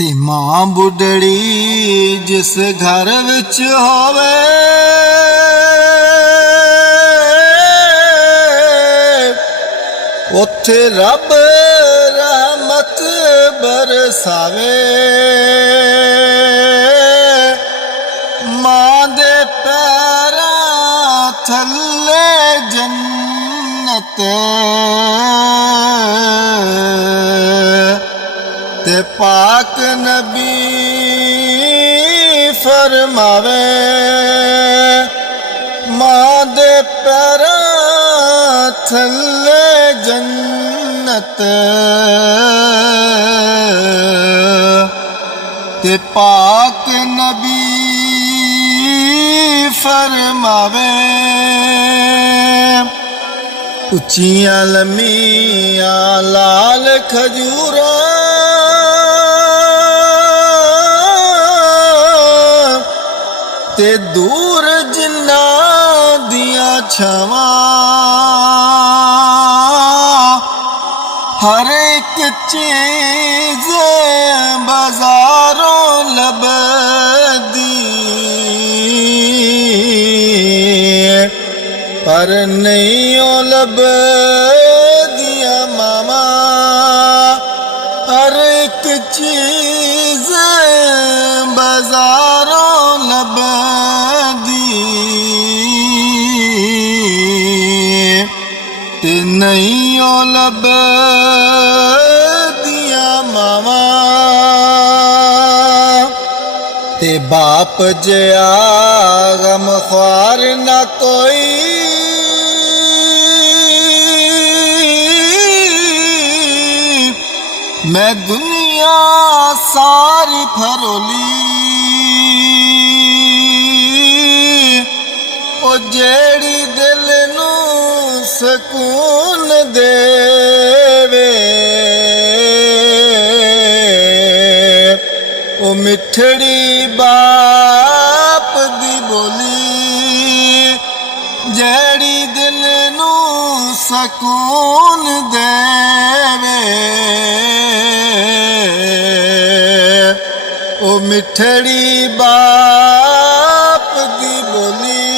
ते मां बुढ़ड़ी जिस घर विच होवे उत्थे रब रहमत बरसावे। मां दे पैरां थल्ले जन्नत ते पाक नबी फरमावे। मां दे पैरां थल्ले जन्नत ते पाक नबी फरमावे। उच्चियां लम्मियां लाल खजूरां ते दूर जिन्नां दियां छावां हर एक चीज बाजारों लभदी पर नहीं ओ लभदियां मामा। हर एक चीज बाजारों लभदी ते नहीं ओ लभदियां मावा। ते बाप जिया गमख्वार ना कोई मैं दुनिया सारी फरोली ओ जेड़ी दिल नू सकून देवे। ओ मिठड़ी बाप दी बोली जेड़ी दिल नू सकून देवे। ओ मिठड़ी बाप दी बोली